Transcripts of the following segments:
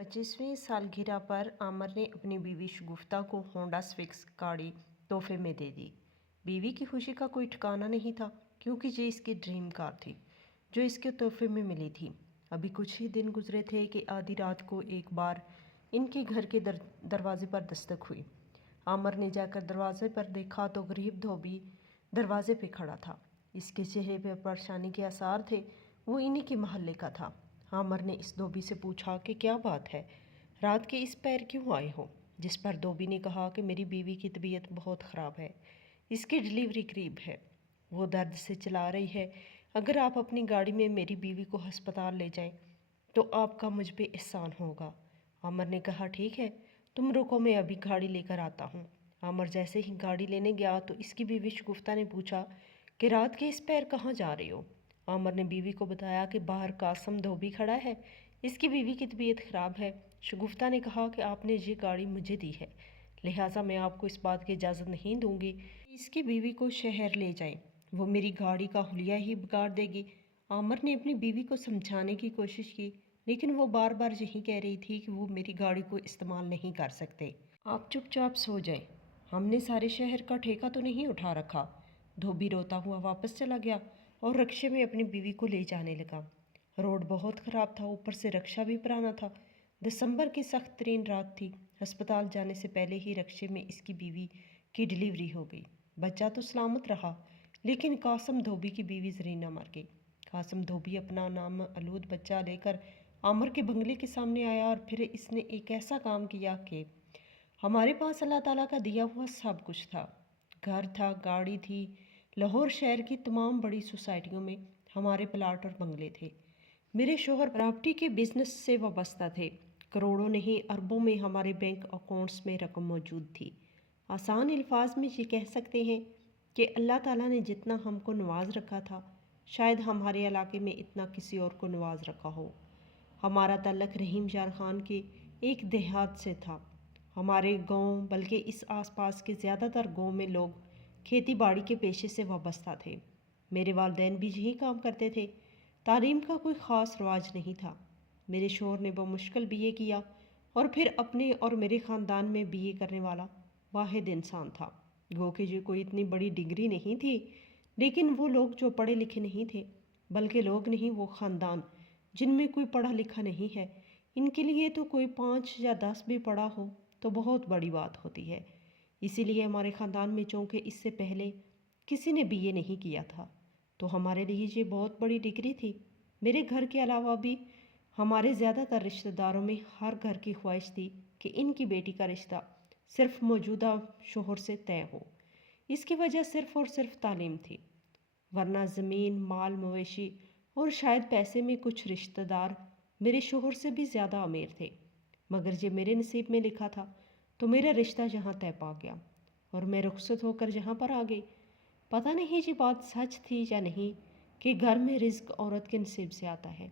25वीं सालगिरह पर आमिर ने अपनी बीवी शगुफ्ता को होंडा स्विफ्ट गाड़ी तोहफे में दे दी। बीवी की खुशी का कोई ठिकाना नहीं था, क्योंकि ये इसकी ड्रीम कार थी जो इसके तोहफे में मिली थी। अभी कुछ ही दिन गुजरे थे कि आधी रात को एक बार इनके घर के दरवाजे पर दस्तक हुई। आमिर ने जाकर दरवाजे पर देखा तो गरीब धोबी दरवाजे पे खड़ा था। इसके चेहरे पर परेशानी के आसार थे। वो इन्हीं के मोहल्ले का था। आमिर ने इस धोबी से पूछा कि क्या बात है, रात के इस पैर क्यों आए हो? जिस पर धोबी ने कहा कि मेरी बीवी की तबीयत बहुत ख़राब है, इसकी डिलीवरी करीब है, वो दर्द से चिल्ला रही है। अगर आप अपनी गाड़ी में मेरी बीवी को अस्पताल ले जाएं तो आपका मुझ पे एहसान होगा। आमिर ने कहा ठीक है, तुम रुको, मैं अभी गाड़ी लेकर आता हूँ। आमिर जैसे ही गाड़ी लेने गया तो इसकी बीवी शगुफ्ता ने पूछा कि रात के इस पैर कहाँ जा रहे हो? आमिर ने बीवी को बताया कि बाहर कासम धोबी खड़ा है, इसकी बीवी की तबीयत ख़राब है। शगुफ्ता ने कहा कि आपने ये गाड़ी मुझे दी है, लिहाजा मैं आपको इस बात की इजाज़त नहीं दूंगी कि इसकी बीवी को शहर ले जाएं, वो मेरी गाड़ी का हुलिया ही बिगाड़ देगी। आमिर ने अपनी बीवी को समझाने की कोशिश की, लेकिन वो बार बार यही कह रही थी कि वो मेरी गाड़ी को इस्तेमाल नहीं कर सकते, आप चुपचाप सो जाएं, हमने सारे शहर का ठेका तो नहीं उठा रखा। धोबी रोता हुआ वापस चला गया और रक्शे में अपनी बीवी को ले जाने लगा। रोड बहुत ख़राब था, ऊपर से रक्शा भी पुराना था। दिसंबर की सख्त तरीन रात थी। अस्पताल जाने से पहले ही रक्शे में इसकी बीवी की डिलीवरी हो गई। बच्चा तो सलामत रहा, लेकिन कासम धोबी की बीवी जरीना मर गई। कासम धोबी अपना नाम आलूद बच्चा लेकर आमिर के बंगले के सामने आया और फिर इसने एक ऐसा काम किया कि हमारे पास अल्लाह ताला का दिया हुआ सब कुछ था। घर था, गाड़ी थी। लाहौर शहर की तमाम बड़ी सोसाइटियों में हमारे प्लाट और बंगले थे। मेरे शोहर प्रॉपर्टी के बिजनेस से वाबस्ता थे। करोड़ों नहीं, अरबों में हमारे बैंक अकाउंट्स में रकम मौजूद थी। आसान अल्फाज में ये कह सकते हैं कि अल्लाह ताला ने जितना हमको नवाज रखा था, शायद हमारे इलाके में इतना किसी और को नवाज रखा हो। हमारा ताल्लुक़ रहीम यार खान के एक देहात से था। हमारे गांव, बल्कि इस आसपास के ज़्यादातर गांव में लोग खेती बाड़ी के पेशे से वाबस्ता थे। मेरे वालिदैन भी यही काम करते थे। तालीम का कोई ख़ास रवाज नहीं था। मेरे शोहर ने बमुश्किल बीए किया और फिर अपने और मेरे ख़ानदान में बीए करने वाला वाहिद इंसान था। गो कि जो कोई इतनी बड़ी डिग्री नहीं थी, लेकिन वो लोग जो पढ़े लिखे नहीं थे, बल्कि लोग नहीं, वो ख़ानदान जिनमें कोई पढ़ा लिखा नहीं है, इनके लिए तो कोई 5 या 10 भी पढ़ा हो तो बहुत बड़ी बात होती है। इसीलिए हमारे ख़ानदान में चूँकि इससे पहले किसी ने बीए नहीं किया था, तो हमारे लिए ये बहुत बड़ी डिग्री थी। मेरे घर के अलावा भी हमारे ज़्यादातर रिश्तेदारों में हर घर की ख्वाहिश थी कि इनकी बेटी का रिश्ता सिर्फ मौजूदा शोहर से तय हो। इसकी वजह सिर्फ और सिर्फ तालीम थी, वरना ज़मीन, माल, मवेशी और शायद पैसे में कुछ रिश्तेदार मेरे शोहर से भी ज़्यादा अमीर थे। मगर ये मेरे नसीब में लिखा था, तो मेरा रिश्ता यहाँ तय पा गया और मैं रुखसत होकर यहाँ पर आ गई। पता नहीं ये बात सच थी या नहीं कि घर में रिज्क औरत के नसीब से आता है,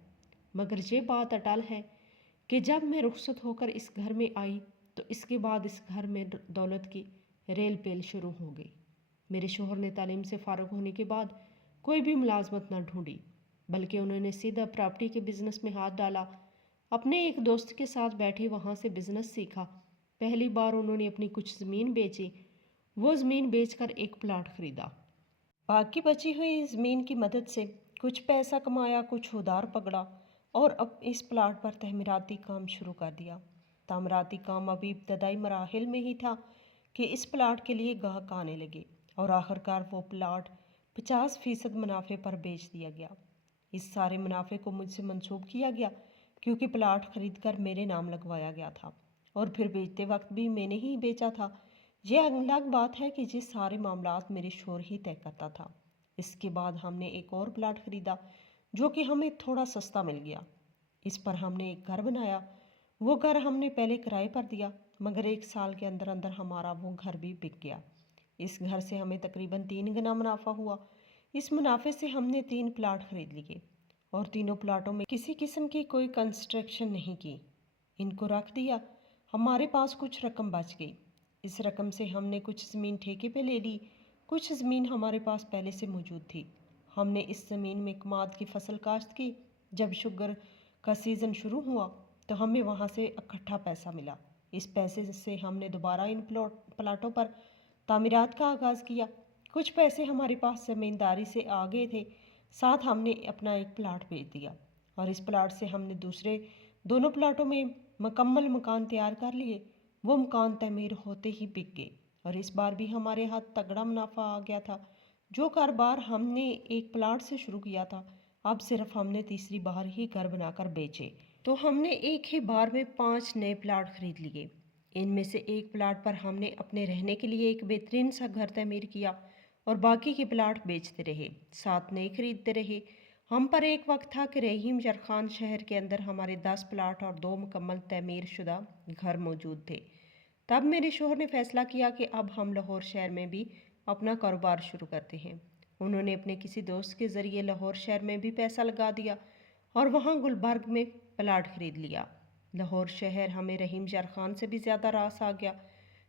मगर ये बात अटल है कि जब मैं रुखसत होकर इस घर में आई तो इसके बाद इस घर में दौलत की रेल पेल शुरू हो गई। मेरे शोहर ने तालीम से फ़ारुग होने के बाद कोई भी मुलाजमत न ढूंढी, बल्कि उन्होंने सीधा प्रॉपर्टी के बिज़नेस में हाथ डाला। अपने एक दोस्त के साथ बैठे वहाँ से बिज़नेस सीखा। पहली बार उन्होंने अपनी कुछ ज़मीन बेची। वो ज़मीन बेचकर एक प्लाट ख़रीदा। बाकी बची हुई ज़मीन की मदद से कुछ पैसा कमाया, कुछ उधार पकड़ा और अब इस प्लाट पर तमीराती काम शुरू कर दिया। तामीराती काम अभी इब्तदाई मराहिल में ही था कि इस प्लाट के लिए गाहक आने लगे और आखिरकार वो प्लाट 50% मुनाफे पर बेच दिया गया। इस सारे मुनाफे को मुझसे मंसूब किया गया, क्योंकि प्लाट खरीद कर मेरे नाम लगवाया गया था और फिर बेचते वक्त भी मैंने ही बेचा था। यह अलग बात है कि ये सारे मामलात मेरे शोहर ही तय करता था। इसके बाद हमने एक और प्लाट ख़रीदा जो कि हमें थोड़ा सस्ता मिल गया। इस पर हमने एक घर बनाया। वो घर हमने पहले किराए पर दिया, मगर 1 साल के अंदर अंदर हमारा वो घर भी बिक गया। इस घर से हमें तकरीबन 3 गुना मुनाफा हुआ। इस मुनाफे से हमने 3 प्लाट खरीद लिए और तीनों प्लाटों में किसी किस्म की कोई कंस्ट्रक्शन नहीं की, इनको रख दिया। हमारे पास कुछ रकम बच गई। इस रकम से हमने कुछ ज़मीन ठेके पे ले ली, कुछ ज़मीन हमारे पास पहले से मौजूद थी। हमने इस ज़मीन में कमाद की फसल काश्त की। जब शुगर का सीज़न शुरू हुआ तो हमें वहाँ से इकट्ठा पैसा मिला। इस पैसे से हमने दोबारा इन प्लाटों पर तामीरात का आगाज़ किया। कुछ पैसे हमारे पास ज़मींदारी से आ गए थे, साथ हमने अपना एक प्लाट बेच दिया और इस प्लाट से हमने दूसरे दोनों प्लाटों में मुकम्मल मकान तैयार कर लिए। वो मकान तमीर होते ही बिक गए और इस बार भी हमारे हाथ तगड़ा मुनाफा आ गया था। जो कारोबार हमने एक प्लाट से शुरू किया था, अब सिर्फ हमने तीसरी बार ही घर बनाकर बेचे। तो हमने एक ही बार में 5 नए प्लाट खरीद लिए। इनमें से एक प्लाट पर हमने अपने रहने के लिए एक बेहतरीन सा घर तमीर किया और बाकी के प्लाट बेचते रहे, 7 नए खरीदते रहे। हम पर एक वक्त था कि रहीम यर खान शहर के अंदर हमारे 10 प्लाट और 2 मुकम्मल तमीर शुदा घर मौजूद थे। तब मेरे शोहर ने फैसला किया कि अब हम लाहौर शहर में भी अपना कारोबार शुरू करते हैं। उन्होंने अपने किसी दोस्त के ज़रिए लाहौर शहर में भी पैसा लगा दिया और वहाँ गुलबर्ग में प्लाट खरीद लिया। लाहौर शहर हमें रहीम यर खान से भी ज़्यादा रास आ गया।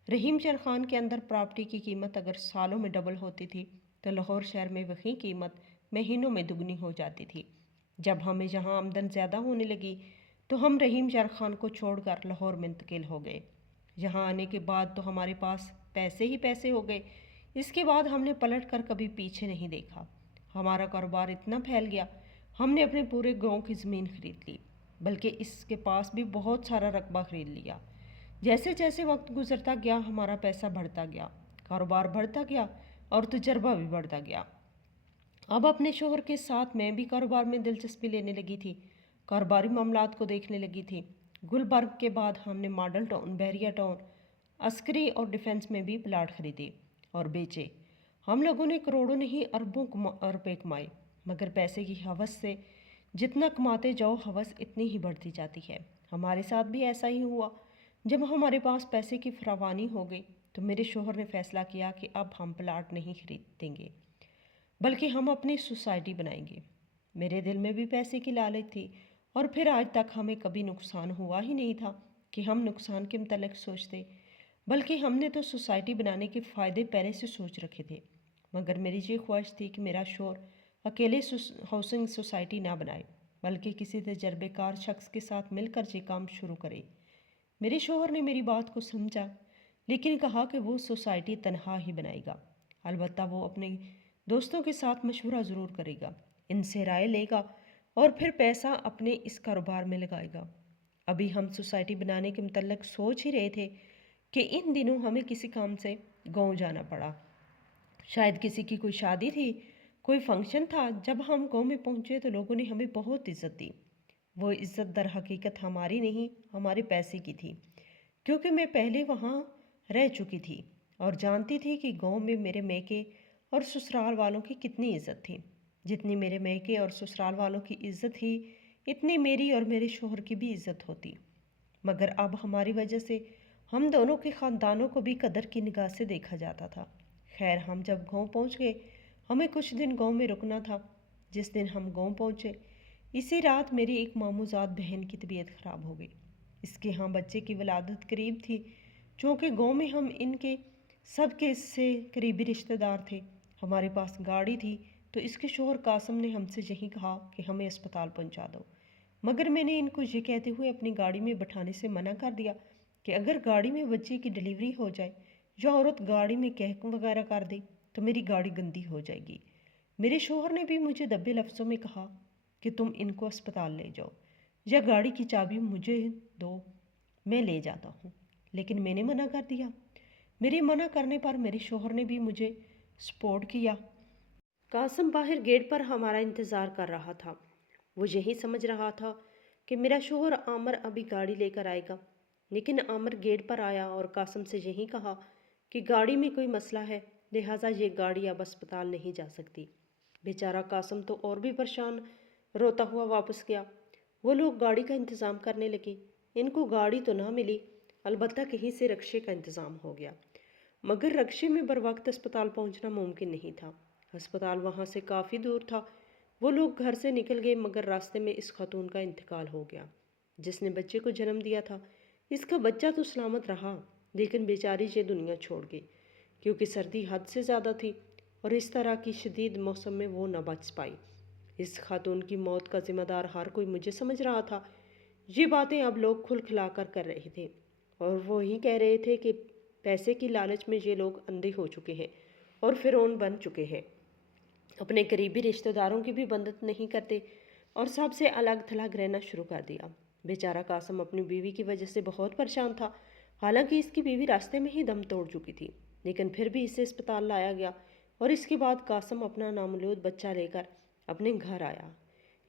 रहीम यर खान के अंदर प्रॉपर्टी की कीमत अगर सालों में डबल होती थी तो लाहौर शहर में वही कीमत महीनों में दुगनी हो जाती थी। जब हमें यहाँ आमदन ज़्यादा होने लगी तो हम रहीम यर खान को छोड़कर लाहौर मुंतकिल हो गए। यहाँ आने के बाद तो हमारे पास पैसे ही पैसे हो गए। इसके बाद हमने पलट कर कभी पीछे नहीं देखा। हमारा कारोबार इतना फैल गया, हमने अपने पूरे गांव की ज़मीन खरीद ली, बल्कि इसके पास भी बहुत सारा रकबा खरीद लिया। जैसे जैसे वक्त गुजरता गया हमारा पैसा बढ़ता गया, कारोबार बढ़ता गया और तजर्बा भी बढ़ता गया। अब अपने शोहर के साथ मैं भी कारोबार में दिलचस्पी लेने लगी थी, कारोबारी मामलात को देखने लगी थी। गुलबर्ग के बाद हमने मॉडल टाउन, बहरिया टाउन, अस्करी और डिफेंस में भी प्लाट खरीदे और बेचे। हम लोगों ने करोड़ों नहीं अरबों रुपए कमाए, मगर पैसे की हवस से जितना कमाते जाओ हवस इतनी ही बढ़ती जाती है। हमारे साथ भी ऐसा ही हुआ। जब हमारे पास पैसे की फरावानी हो गई तो मेरे शोहर ने फैसला किया कि अब हम प्लाट नहीं खरीदेंगे, बल्कि हम अपनी सोसाइटी बनाएंगे। मेरे दिल में भी पैसे की लालच थी और फिर आज तक हमें कभी नुकसान हुआ ही नहीं था कि हम नुकसान के मतलब सोचते, बल्कि हमने तो सोसाइटी बनाने के फ़ायदे पहले से सोच रखे थे। मगर मेरी ये ख्वाहिश थी कि मेरा शोहर अकेले हाउसिंग सोसाइटी ना बनाए, बल्कि किसी तजर्बेकार शख्स के साथ मिलकर ये काम शुरू करे। मेरे शोहर ने मेरी बात को समझा, लेकिन कहा कि वो सोसाइटी तनहा ही बनाएगा। अलबत्ता वो अपने दोस्तों के साथ मशवरा ज़रूर करेगा, इनसे राय लेगा और फिर पैसा अपने इस कारोबार में लगाएगा। अभी हम सोसाइटी बनाने के मतलब सोच ही रहे थे कि इन दिनों हमें किसी काम से गांव जाना पड़ा। शायद किसी की कोई शादी थी, कोई फंक्शन था। जब हम गांव में पहुंचे तो लोगों ने हमें बहुत इज्जत दी। वो इज्जत दर हकीकत हमारी नहीं, हमारे पैसे की थी, क्योंकि मैं पहले वहाँ रह चुकी थी और जानती थी कि गांव में मेरे मैके और ससुराल वालों की कितनी इज्जत थी। जितनी मेरे मैके और ससुराल वालों की इज्जत थी, इतनी मेरी और मेरे शोहर की भी इज्जत होती। मगर अब हमारी वजह से हम दोनों के ख़ानदानों को भी कदर की निगाह से देखा जाता था। खैर, हम जब गांव पहुंच गए, हमें कुछ दिन गांव में रुकना था। जिस दिन हम गांव पहुंचे, इसी रात मेरी एक मामूजात बहन की तबीयत ख़राब हो गई। इसके यहाँ बच्चे की वलादत करीब थी। चूँकि गांव में हम इनके सबके से करीबी रिश्तेदार थे, हमारे पास गाड़ी थी, तो इसके शोहर कासम ने हमसे यही कहा कि हमें अस्पताल पहुंचा दो। मगर मैंने इनको ये कहते हुए अपनी गाड़ी में बैठाने से मना कर दिया कि अगर गाड़ी में बच्चे की डिलीवरी हो जाए या औरत गाड़ी में कहक वगैरह कर दे तो मेरी गाड़ी गंदी हो जाएगी। मेरे शोहर ने भी मुझे दबे लफ्ज़ों में कहा कि तुम इनको अस्पताल ले जाओ या गाड़ी की चाबी मुझे दो, मैं ले जाता हूँ। लेकिन मैंने मना कर दिया। मेरे मना करने पर मेरे शोहर ने भी मुझे सपोर्ट किया। कासम बाहर गेट पर हमारा इंतज़ार कर रहा था। वो यही समझ रहा था कि मेरा शोहर आमर अभी गाड़ी लेकर आएगा, लेकिन आमर गेट पर आया और कासम से यही कहा कि गाड़ी में कोई मसला है, लिहाजा ये गाड़ी अब अस्पताल नहीं जा सकती। बेचारा कासम तो और भी परेशान रोता हुआ वापस गया। वो लोग गाड़ी का इंतज़ाम करने लगे। इनको गाड़ी तो ना मिली, अलबत्ता कहीं से रक्शे का इंतज़ाम हो गया, मगर रक्शे में बर वक्त अस्पताल पहुंचना मुमकिन नहीं था। अस्पताल वहां से काफ़ी दूर था। वो लोग घर से निकल गए, मगर रास्ते में इस खातून का इंतकाल हो गया जिसने बच्चे को जन्म दिया था। इसका बच्चा तो सलामत रहा, लेकिन बेचारी ये दुनिया छोड़ गई, क्योंकि सर्दी हद से ज़्यादा थी और इस तरह की शदीद मौसम में वो न बच पाई। इस खातून की मौत का ज़िम्मेदार हर कोई मुझे समझ रहा था। ये बातें अब लोग खुलखिला कर रहे थे और वो ही कह रहे थे कि पैसे की लालच में ये लोग अंधे हो चुके हैं और फिरौन बन चुके हैं। अपने करीबी रिश्तेदारों की भी मदद नहीं करते और सबसे अलग थलग रहना शुरू कर दिया। बेचारा कासम अपनी बीवी की वजह से बहुत परेशान था। हालांकि इसकी बीवी रास्ते में ही दम तोड़ चुकी थी, लेकिन फिर भी इसे अस्पताल लाया गया और इसके बाद कासम अपना नामौलूद बच्चा लेकर अपने घर आया।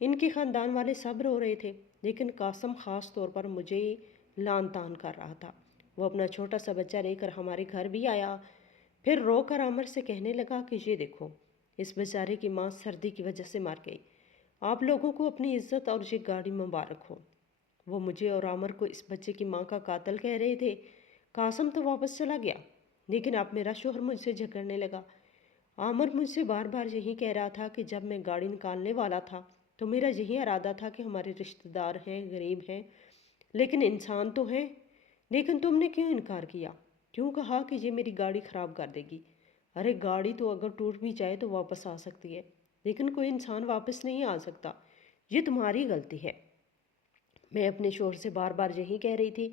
इनके ख़ानदान वाले सब रो रहे थे, लेकिन कासम ख़ास तौर पर मुझे ही लान तान कर रहा था। वो अपना छोटा सा बच्चा लेकर हमारे घर भी आया। फिर रो कर आमर से कहने लगा कि ये देखो, इस बेचारे की माँ सर्दी की वजह से मर गई। आप लोगों को अपनी इज्जत और ये गाड़ी मुबारक हो। वो मुझे और आमर को इस बच्चे की माँ का कातिल कह रहे थे। कासम तो वापस चला गया, लेकिन अब मेरा शोहर मुझसे झगड़ने लगा। आमर मुझसे बार बार यही कह रहा था कि जब मैं गाड़ी निकालने वाला था तो मेरा यही इरादा था कि हमारे रिश्तेदार हैं, गरीब हैं, लेकिन इंसान तो हैं। लेकिन तुमने क्यों इनकार किया? क्यों कहा कि ये मेरी गाड़ी ख़राब कर देगी? अरे गाड़ी तो अगर टूट भी जाए तो वापस आ सकती है, लेकिन कोई इंसान वापस नहीं आ सकता। ये तुम्हारी गलती है। मैं अपने शोहर से बार बार यही कह रही थी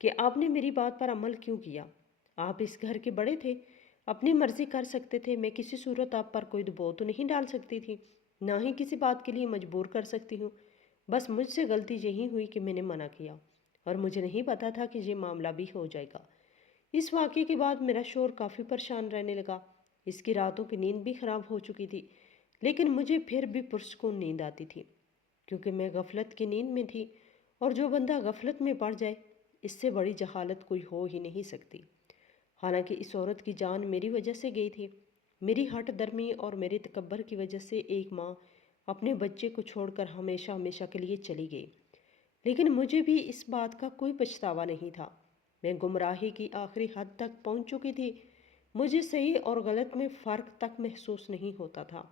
कि आपने मेरी बात पर अमल क्यों किया? आप इस घर के बड़े थे, अपनी मर्जी कर सकते थे। मैं किसी सूरत आप पर कोई दबाव तो नहीं डाल सकती थी, ना ही किसी बात के लिए मजबूर कर सकती हूँ। बस मुझसे गलती यही हुई कि मैंने मना किया और मुझे नहीं पता था कि ये मामला भी हो जाएगा। इस वाक़े के बाद मेरा शोहर काफ़ी परेशान रहने लगा। इसकी रातों की नींद भी ख़राब हो चुकी थी, लेकिन मुझे फिर भी पुरस्कून नींद आती थी, क्योंकि मैं गफलत की नींद में थी। और जो बंदा गफलत में पड़ जाए, इससे बड़ी जहालत कोई हो ही नहीं सकती। हालांकि इस औरत की जान मेरी वजह से गई थी। मेरी हट दर्मी और मेरे तकब्बर की वजह से एक माँ अपने बच्चे को छोड़कर हमेशा हमेशा के लिए चली गई। लेकिन मुझे भी इस बात का कोई पछतावा नहीं था। मैं गुमराही की आखिरी हद तक पहुंच चुकी थी। मुझे सही और गलत में फ़र्क तक महसूस नहीं होता था।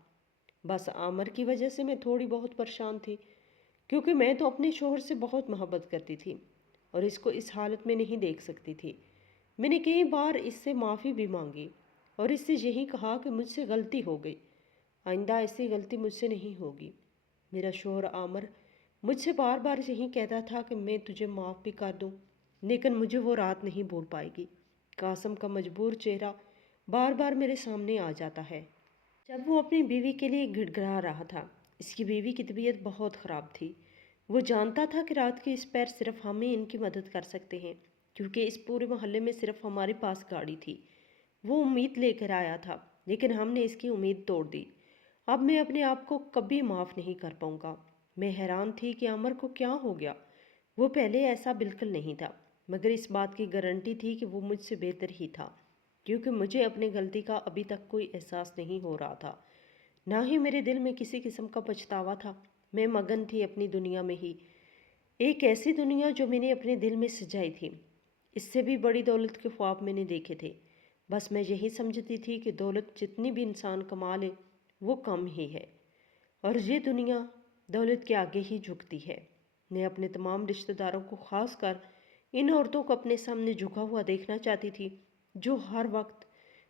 बस आमर की वजह से मैं थोड़ी बहुत परेशान थी, क्योंकि मैं तो अपने शोहर से बहुत मोहब्बत करती थी और इसको इस हालत में नहीं देख सकती थी। मैंने कई बार इससे माफ़ी भी मांगी और इससे यही कहा कि मुझसे गलती हो गई, आइंदा ऐसी गलती मुझसे नहीं होगी। मेरा शोहर आमर मुझसे बार बार यही कहता था कि मैं तुझे माफ़ भी कर दूं, लेकिन मुझे वो रात नहीं भूल पाएगी। कासम का मजबूर चेहरा बार बार मेरे सामने आ जाता है जब वो अपनी बीवी के लिए गिड़गिड़ा रहा था। इसकी बीवी की तबीयत बहुत ख़राब थी। वो जानता था कि रात के इस पैर सिर्फ हम ही इनकी मदद कर सकते हैं, क्योंकि इस पूरे मोहल्ले में सिर्फ हमारे पास गाड़ी थी। वो उम्मीद लेकर आया था, लेकिन हमने इसकी उम्मीद तोड़ दी। अब मैं अपने आप को कभी माफ़ नहीं कर पाऊँगा। मैं हैरान थी कि अमर को क्या हो गया। वो पहले ऐसा बिल्कुल नहीं था, मगर इस बात की गारंटी थी कि वो मुझसे बेहतर ही था, क्योंकि मुझे अपनी गलती का अभी तक कोई एहसास नहीं हो रहा था। ना ही मेरे दिल में किसी किस्म का पछतावा था। मैं मगन थी अपनी दुनिया में ही, एक ऐसी दुनिया जो मैंने अपने दिल में सजाई थी। इससे भी बड़ी दौलत के ख्वाब मैंने देखे थे। बस मैं यही समझती थी कि दौलत जितनी भी इंसान कमा ले वो कम ही है, और ये दुनिया दौलत के आगे ही झुकती है। मैं अपने तमाम रिश्तेदारों को, ख़ास कर इन औरतों को अपने सामने झुका हुआ देखना चाहती थी, जो हर वक्त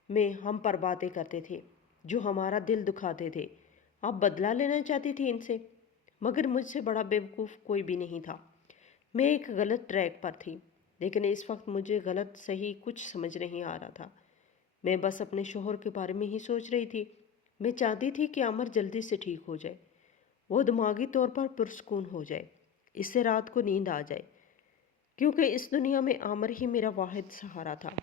में हम पर बातें करते थे, जो हमारा दिल दुखाते थे। अब बदला लेना चाहती थी इनसे, मगर मुझसे बड़ा बेवकूफ़ कोई भी नहीं था। मैं एक गलत ट्रैक पर थी, लेकिन इस वक्त मुझे गलत सही कुछ समझ नहीं आ रहा था। मैं बस अपने शोहर के बारे में ही सोच रही थी। मैं चाहती थी कि अमर जल्दी से ठीक हो जाए, वो दिमागी तौर पर पुरस्कून हो जाए, इससे रात को नींद आ जाए, क्योंकि इस दुनिया में आमर ही मेरा वाहिद सहारा था।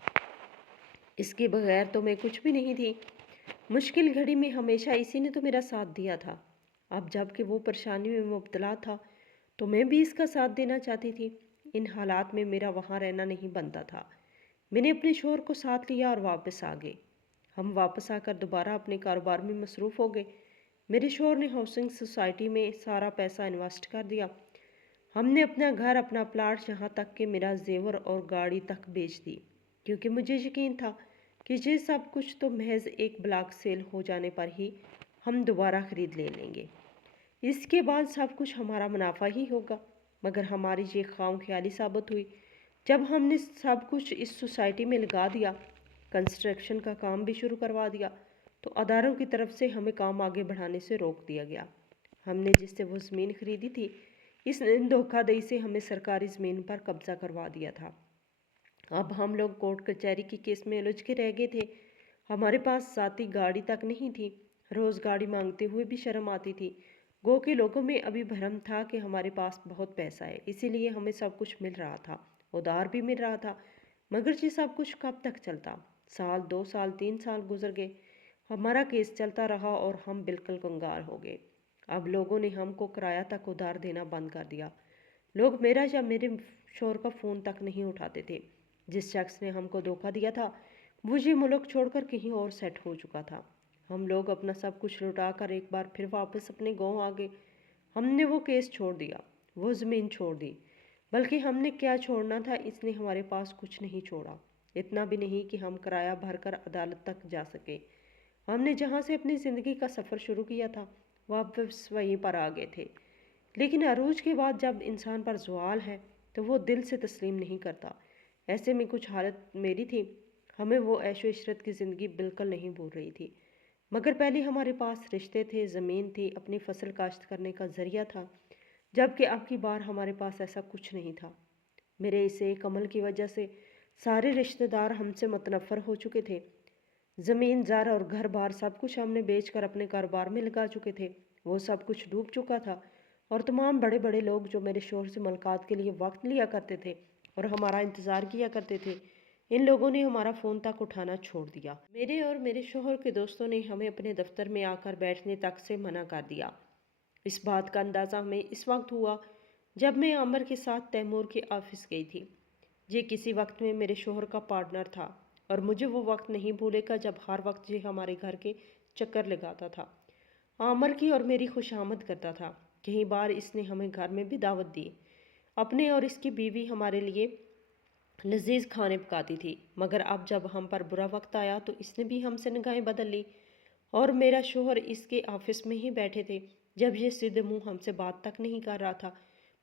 इसके बगैर तो मैं कुछ भी नहीं थी। मुश्किल घड़ी में हमेशा इसी ने तो मेरा साथ दिया था। अब जबकि वो परेशानी में मुब्तला था, तो मैं भी इसका साथ देना चाहती थी। इन हालात में मेरा वहाँ रहना नहीं बनता था। मैंने अपने शोहर को साथ लिया और वापस आ गए। हम वापस आकर दोबारा अपने कारोबार में मसरूफ़ हो गए। मेरे शोहर ने हाउसिंग सोसाइटी में सारा पैसा इन्वेस्ट कर दिया। हमने अपना घर, अपना प्लाट, यहाँ तक कि मेरा जेवर और गाड़ी तक बेच दी, क्योंकि मुझे यकीन था कि ये सब कुछ तो महज एक ब्लॉक सेल हो जाने पर ही हम दोबारा ख़रीद ले लेंगे। इसके बाद सब कुछ हमारा मुनाफा ही होगा। मगर हमारी ये खाम ख्याली साबित हुई। जब हमने सब कुछ इस सोसाइटी में लगा दिया, कंस्ट्रक्शन का काम भी शुरू करवा दिया, तो अदारों की तरफ से हमें काम आगे बढ़ाने से रोक दिया गया। हमने जिससे वो ज़मीन ख़रीदी थी, इसने धोखाधड़ी से हमें सरकारी ज़मीन पर कब्जा करवा दिया था। अब हम लोग कोर्ट कचहरी के केस में उलझ के रह गए थे। हमारे पास ज़ाती गाड़ी तक नहीं थी। रोज़ गाड़ी मांगते हुए भी शर्म आती थी। गो के लोगों में अभी भ्रम था कि हमारे पास बहुत पैसा है, इसीलिए हमें सब कुछ मिल रहा था, उधार भी मिल रहा था। मगर ये सब कुछ कब तक चलता? साल, 2 साल, 3 साल गुजर गए। हमारा केस चलता रहा और हम बिल्कुल कंगाल हो गए। अब लोगों ने हमको किराया तक उधार देना बंद कर दिया। लोग मेरा या मेरे शोहर का फ़ोन तक नहीं उठाते थे। जिस शख्स ने हमको धोखा दिया था वो ये मुल्क छोड़कर कहीं और सेट हो चुका था। हम लोग अपना सब कुछ लौटा कर एक बार फिर वापस अपने गांव आ गए। हमने वो केस छोड़ दिया, वो ज़मीन छोड़ दी। बल्कि हमने क्या छोड़ना था, इसने हमारे पास कुछ नहीं छोड़ा। इतना भी नहीं कि हम किराया भरकर अदालत तक जा सके। हमने जहाँ से अपनी ज़िंदगी का सफ़र शुरू किया था वापस वहीं पर आ गए थे। लेकिन अरूज के बाद जब इंसान पर ज़वाल है तो वो दिल से तस्लीम नहीं करता। ऐसे में कुछ हालत मेरी थी। हमें वो ऐशो इशरत की ज़िंदगी बिल्कुल नहीं भूल रही थी। मगर पहले हमारे पास रिश्ते थे, ज़मीन थी, अपनी फसल काश्त करने का ज़रिया था, जबकि अब की बार हमारे पास ऐसा कुछ नहीं था। मेरे इस एक अमल की वजह से सारे रिश्तेदार हमसे मुतनफ़र हो चुके थे। ज़मीन ज़र और घर बार सब कुछ हमने बेचकर अपने कारोबार में लगा चुके थे। वो सब कुछ डूब चुका था और तमाम बड़े बड़े लोग जो मेरे शोहर से मुलाकात के लिए वक्त लिया करते थे और हमारा इंतज़ार किया करते थे, इन लोगों ने हमारा फ़ोन तक उठाना छोड़ दिया। मेरे और मेरे शोहर के दोस्तों ने हमें अपने दफ्तर में आकर बैठने तक से मना कर दिया। इस बात का अंदाज़ा हमें इस वक्त हुआ जब मैं आमिर के साथ तैमूर के ऑफिस गई थी। ये किसी वक्त में मेरे शोहर का पार्टनर था और मुझे वो वक्त नहीं भूलेगा जब हर वक्त ये हमारे घर के चक्कर लगाता था, आमिर की और मेरी खुशामद करता था। कई बार इसने हमें घर में भी दावत दी। अपने और इसकी बीवी हमारे लिए लजीज खाने पकाती थी। मगर अब जब हम पर बुरा वक्त आया तो इसने भी हमसे निगाहें बदल ली और मेरा शोहर इसके ऑफिस में ही बैठे थे जब ये सीधे मुंह हमसे बात तक नहीं कर रहा था।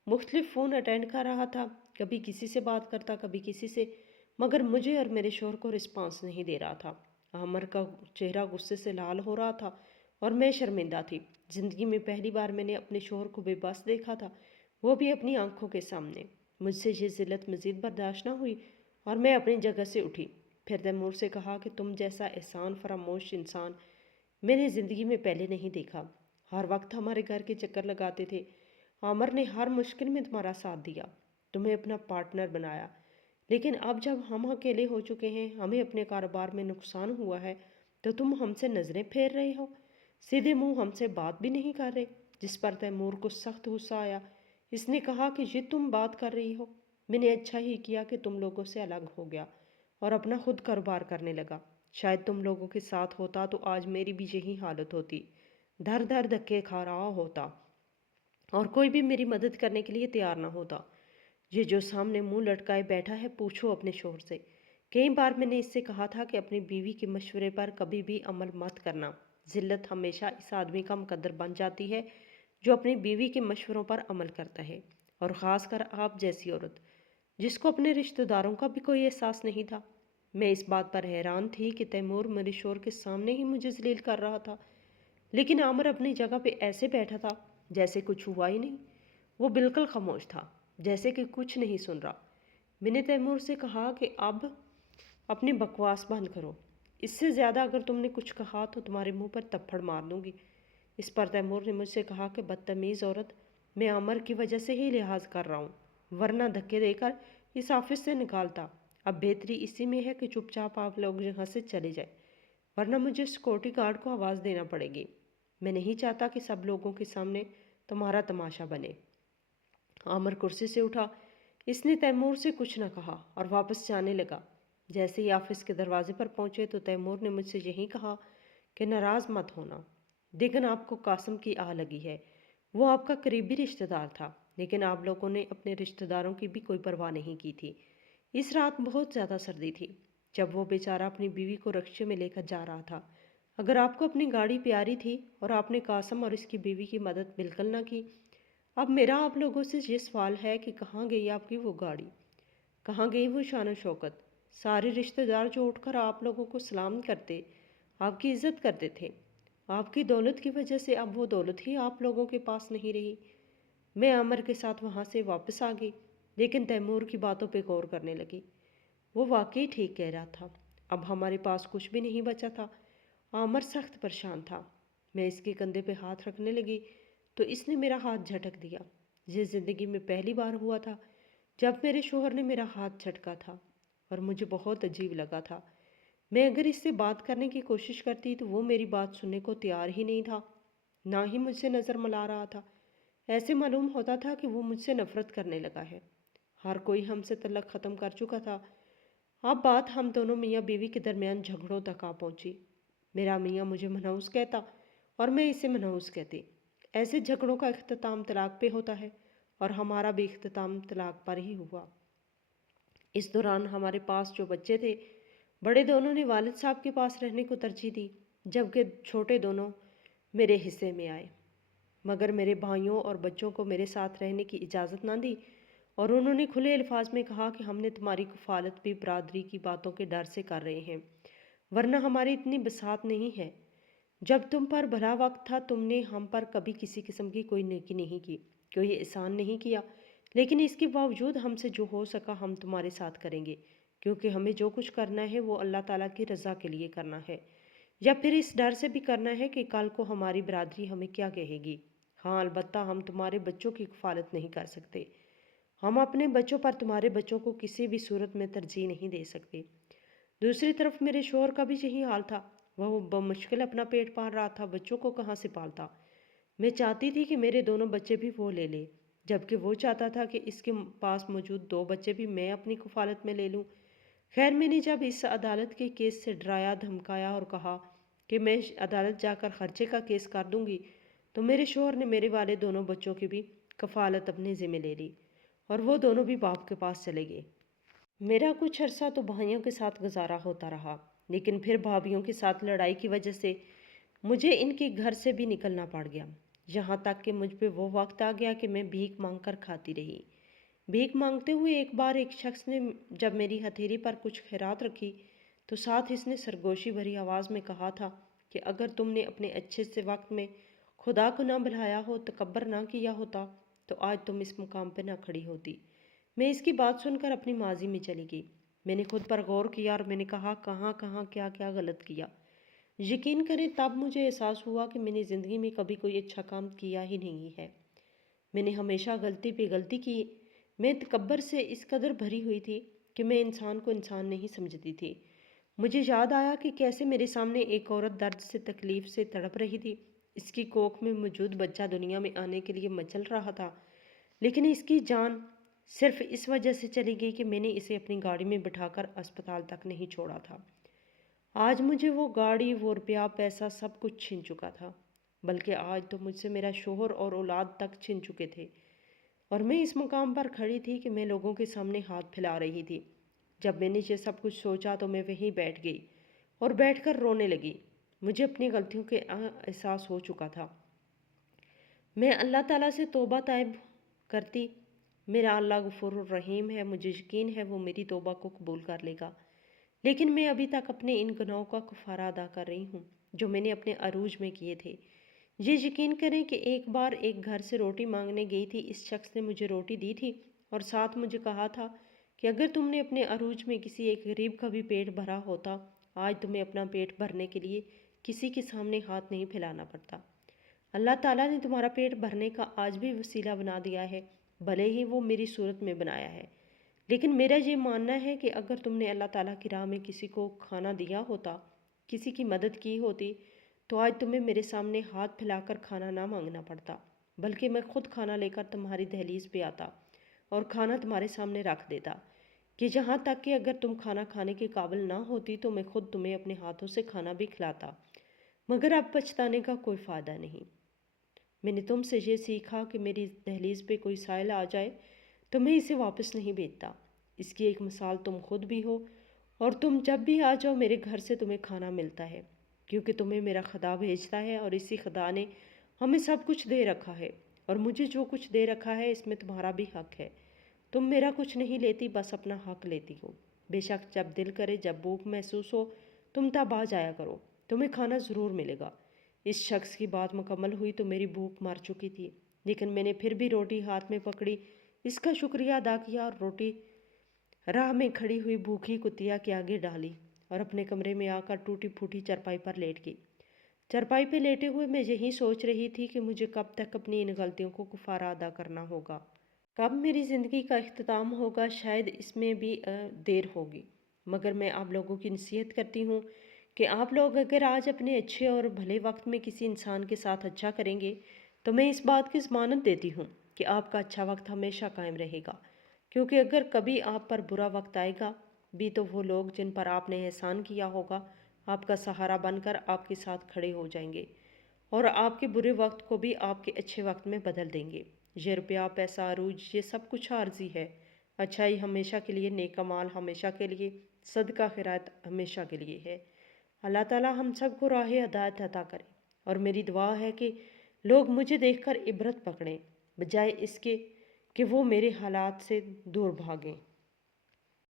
मुख्तलिफ फ़ोन अटेंड कर रहा था, कभी किसी से बात करता कभी किसी से, मगर मुझे और मेरे शोहर को रिस्पांस नहीं दे रहा था। अमर का चेहरा गुस्से से लाल हो रहा था और मैं शर्मिंदा थी। ज़िंदगी में पहली बार मैंने अपने शोहर को बेबस देखा था, वो भी अपनी आंखों के सामने। मुझसे ये ज़िल्लत मज़ीद बर्दाश्त न हुई और मैं अपनी जगह से उठी। फिर तैमूर से कहा कि तुम जैसा एहसान फरामोश इंसान मैंने ज़िंदगी में पहले नहीं देखा। हर वक्त हमारे घर के चक्कर लगाते थे। आमिर ने हर मुश्किल में तुम्हारा साथ दिया, तुम्हें अपना पार्टनर बनाया। लेकिन अब जब हम अकेले हो चुके हैं, हमें अपने कारोबार में नुकसान हुआ है, तो तुम हमसे नज़रें फेर रहे हो, सीधे मुंह हमसे बात भी नहीं कर रहे। जिस पर तैमूर को सख्त गुस्सा आया। इसने कहा कि ये तुम बात कर रही हो, मैंने अच्छा ही किया कि तुम लोगों से अलग हो गया और अपना खुद कारोबार करने लगा। शायद तुम लोगों के साथ होता तो आज मेरी भी यही हालत होती, धर धर धक्के खा रहा होता और कोई भी मेरी मदद करने के लिए तैयार ना होता। ये जो सामने मुंह लटकाए बैठा है, पूछो अपने शोहर से। कई बार मैंने इससे कहा था कि अपनी बीवी के मशवरे पर कभी भी अमल मत करना। जिल्लत हमेशा इस आदमी का मुकद्दर बन जाती है जो अपनी बीवी के मशवरों पर अमल करता है, और ख़ास कर आप जैसी औरत जिसको अपने रिश्तेदारों का भी कोई एहसास नहीं था। मैं इस बात पर हैरान थी कि तैमूर मेरे शोहर के सामने ही मुझे जलील कर रहा था, लेकिन आमिर अपनी जगह पे ऐसे बैठा था जैसे कुछ हुआ ही नहीं। वो बिल्कुल खामोश था, जैसे कि कुछ नहीं सुन रहा। मैंने तैमूर से कहा कि अब अपनी बकवास बंद करो, इससे ज़्यादा अगर तुमने कुछ कहा तो तुम्हारे मुंह पर थप्पड़ मार दूंगी। इस पर तैमूर ने मुझसे कहा कि बदतमीज़ औरत, मैं आमिर की वजह से ही लिहाज कर रहा हूँ, वरना धक्के देकर इस ऑफिस से निकालता। अब बेहतरी इसी में है कि चुपचाप आप लोग यहाँ से चले जाए, वरना मुझे सिक्योरिटी गार्ड को आवाज़ देना पड़ेगी। मैं नहीं चाहता कि सब लोगों के सामने तुम्हारा तमाशा बने। आमिर कुर्सी से उठा। इसने तैमूर से कुछ न कहा और वापस जाने लगा। जैसे ही ऑफिस के दरवाजे पर पहुंचे तो तैमूर ने मुझसे यही कहा कि नाराज़ मत होना, देखना आपको कासिम की आह लगी है। वो आपका करीबी रिश्तेदार था, लेकिन आप लोगों ने अपने रिश्तेदारों की भी कोई परवाह नहीं की थी। इस रात बहुत ज़्यादा सर्दी थी जब वो बेचारा अपनी बीवी को रक्शे में लेकर जा रहा था। अगर आपको अपनी गाड़ी प्यारी थी और आपने कासिम और इसकी बीवी की मदद बिल्कुल ना की, अब मेरा आप लोगों से ये सवाल है कि कहाँ गई आपकी वो गाड़ी, कहाँ गई वो शान शौकत। सारे रिश्तेदार जो उठकर आप लोगों को सलाम करते, आपकी इज्जत करते थे, आपकी दौलत की वजह से अब वो दौलत ही आप लोगों के पास नहीं रही। मैं आमिर के साथ वहाँ से वापस आ गई, लेकिन तैमूर की बातों पे गौर करने लगी। वो वाकई ठीक कह रहा था। अब हमारे पास कुछ भी नहीं बचा था। आमिर सख्त परेशान था। मैं इसके कंधे पे हाथ रखने लगी तो इसने मेरा हाथ झटक दिया। ये ज़िंदगी में पहली बार हुआ था जब मेरे शोहर ने मेरा हाथ झटका था, और मुझे बहुत अजीब लगा था। मैं अगर इससे बात करने की कोशिश करती तो वो मेरी बात सुनने को तैयार ही नहीं था, ना ही मुझसे नज़र मिला रहा था। ऐसे मालूम होता था कि वो मुझसे नफरत करने लगा है। हर कोई हमसे तल्लक ख़त्म कर चुका था। अब बात हम दोनों मियाँ बीवी के दरमियान झगड़ों तक आ पहुंची। मेरा मियाँ मुझे मनहूस कहता और मैं इसे मनहूस कहती। ऐसे झगड़ों का इख्तिताम तलाक पे होता है, और हमारा भी इख्तिताम तलाक पर ही हुआ। इस दौरान हमारे पास जो बच्चे थे, बड़े दोनों ने वालिद साहब के पास रहने को तरजीह दी, जबकि छोटे दोनों मेरे हिस्से में आए। मगर मेरे भाइयों और बच्चों को मेरे साथ रहने की इजाज़त ना दी, और उन्होंने खुले अल्फाज में कहा कि हमने तुम्हारी कफालत भी बरादरी की बातों के डर से कर रहे हैं, वरना हमारी इतनी बसात नहीं है। जब तुम पर भला वक्त था तुमने हम पर कभी किसी किस्म की कोई नेकी नहीं की, कोई एहसान नहीं किया, लेकिन इसके बावजूद हमसे जो हो सका हम तुम्हारे साथ करेंगे, क्योंकि हमें जो कुछ करना है वो अल्लाह ताला की रज़ा के लिए करना है, या फिर इस डर से भी करना है कि कल को हमारी बरादरी हमें क्या कहेगी। हाँ, अलबत्ता हम तुम्हारे बच्चों की कफालत नहीं कर सकते। हम अपने बच्चों पर तुम्हारे बच्चों को किसी भी सूरत में तरजीह नहीं दे सकते। दूसरी तरफ मेरे शोहर का भी यही हाल था। वह बमुश्किल अपना पेट पाल रहा था, बच्चों को कहाँ से पालता। मैं चाहती थी कि मेरे दोनों बच्चे भी वो ले ले, जबकि वो चाहता था कि इसके पास मौजूद 2 बच्चे भी मैं अपनी कफालत में ले लूँ। खैर, मैंने जब इस अदालत के केस से डराया धमकाया और कहा कि मैं अदालत जाकर खर्चे का केस कर दूंगी, तो मेरे शोहर ने मेरे वाले दोनों बच्चों की भी कफालत अपने ज़िम्मे ले ली, और वो दोनों भी बाप के पास चले गए। मेरा कुछ अरसा तो भाइयों के साथ गुजारा होता रहा, लेकिन फिर भाभीियों के साथ लड़ाई की वजह से मुझे इनके घर से भी निकलना पड़ गया। यहाँ तक कि मुझ पे वो वक्त आ गया कि मैं भीख मांग कर खाती रही। भीख मांगते हुए एक बार एक शख्स ने जब मेरी हथेली पर कुछ खैरात रखी, तो साथ इसने सरगोशी भरी आवाज़ में कहा था कि अगर तुमने अपने अच्छे से वक्त में खुदा को ना बुलाया हो, तकब्बर ना किया होता, तो आज तुम इस मुकाम पर ना खड़ी होती। मैं इसकी बात सुनकर अपनी माजी में चली गई। मैंने खुद पर गौर किया और मैंने कहा, कहाँ कहाँ क्या क्या गलत किया। यकीन करें, तब मुझे एहसास हुआ कि मैंने ज़िंदगी में कभी कोई अच्छा काम किया ही नहीं है। मैंने हमेशा गलती पे गलती की। मैं तकब्बर से इस कदर भरी हुई थी कि मैं इंसान को इंसान नहीं समझती थी। मुझे याद आया कि कैसे मेरे सामने एक औरत दर्द से तकलीफ़ से तड़प रही थी। इसकी कोख में मौजूद बच्चा दुनिया में आने के लिए मचल रहा था, लेकिन इसकी जान सिर्फ इस वजह से चली गई कि मैंने इसे अपनी गाड़ी में बिठाकर अस्पताल तक नहीं छोड़ा था। आज मुझे वो गाड़ी, वो रुपया, पैसा सब कुछ छीन चुका था, बल्कि आज तो मुझसे मेरा शोहर और औलाद तक छीन चुके थे। और मैं इस मुकाम पर खड़ी थी कि मैं लोगों के सामने हाथ फैला रही थी। जब मैंने ये सब कुछ सोचा तो मैं वहीं बैठ गई और बैठकर रोने लगी। मुझे अपनी गलतियों के एहसास हो चुका था। मैं अल्लाह ताला से तौबा ताइब करती। मेरा अल्लाह गफूर रहीम है, मुझे यकीन है वो मेरी तौबा को कबूल कर लेगा। लेकिन मैं अभी तक अपने इन गुनाहों का कफारा अदा कर रही हूँ जो मैंने अपने अरूज में किए थे। ये यकीन करें कि एक बार एक घर से रोटी मांगने गई थी। इस शख्स ने मुझे रोटी दी थी और साथ मुझे कहा था कि अगर तुमने अपने अरूज में किसी एक गरीब का भी पेट भरा होता, आज तुम्हें अपना पेट भरने के लिए किसी के सामने हाथ नहीं फैलाना पड़ता। अल्लाह ताला ने तुम्हारा पेट भरने का आज भी वसीला बना दिया है, भले ही वो मेरी सूरत में बनाया है। लेकिन मेरा ये मानना है कि अगर तुमने अल्लाह ताला की राह में किसी को खाना दिया होता, किसी की मदद की होती, तो आज तुम्हें मेरे सामने हाथ फैलाकर खाना ना मांगना पड़ता, बल्कि मैं खुद खाना लेकर तुम्हारी दहलीज पे आता और खाना तुम्हारे सामने रख देता, कि जहाँ तक कि अगर तुम खाना खाने के काबिल ना होती तो मैं खुद तुम्हें अपने हाथों से खाना भी खिलाता। मगर अब पछताने का कोई फ़ायदा नहीं। मैंने तुमसे ये सीखा कि मेरी दहलीज पे कोई साइल आ जाए तो मैं इसे वापस नहीं भेजता। इसकी एक मिसाल तुम खुद भी हो, और तुम जब भी आ जाओ मेरे घर से तुम्हें खाना मिलता है, क्योंकि तुम्हें मेरा खुदा भेजता है और इसी खुदा ने हमें सब कुछ दे रखा है, और मुझे जो कुछ दे रखा है इसमें तुम्हारा भी हक है। तुम मेरा कुछ नहीं लेती, बस अपना हक लेती हो। बेशक जब दिल करे, जब भूख महसूस हो, तुम तब आ जाया करो, तुम्हें खाना ज़रूर मिलेगा। इस शख्स की बात मुकम्मल हुई तो मेरी भूख मर चुकी थी। لیکن میں نے پھر بھی روٹی ہاتھ میں پکڑی، اس کا شکریہ ادا کیا اور روٹی راہ میں کھڑی ہوئی بھوکی کتیا کے آگے ڈالی اور اپنے کمرے میں آ کر ٹوٹی پھوٹی چرپائی پر لیٹ گئی۔ چرپائی پہ لیٹے ہوئے میں یہی سوچ رہی تھی کہ مجھے کب تک اپنی ان غلطیوں کو کفارہ ادا کرنا ہوگا، کب میری زندگی کا اختتام ہوگا۔ شاید اس میں بھی دیر ہوگی، مگر میں آپ لوگوں کی نصیحت کرتی ہوں کہ آپ لوگ اگر آج اپنے اچھے اور بھلے وقت میں کسی انسان کے ساتھ اچھا کریں گے تو میں اس بات کی ضمانت دیتی ہوں کہ آپ کا اچھا وقت ہمیشہ قائم رہے گا، کیونکہ اگر کبھی آپ پر برا وقت آئے گا بھی تو وہ لوگ جن پر آپ نے احسان کیا ہوگا آپ کا سہارا بن کر آپ کے ساتھ کھڑے ہو جائیں گے اور آپ کے برے وقت کو بھی آپ کے اچھے وقت میں بدل دیں گے۔ یہ روپیہ، پیسہ، عروج، یہ سب کچھ عارضی ہے۔ اچھائی ہمیشہ کے لیے، نیک اعمال ہمیشہ کے لیے، صدقہ خیرات ہمیشہ کے لیے ہے۔ اللہ تعالیٰ ہم سب کو راہ ہدایت عطا کرے، اور میری دعا ہے کہ لوگ مجھے دیکھ کر عبرت پکڑیں بجائے اس کے کہ وہ میرے حالات سے دور بھاگیں۔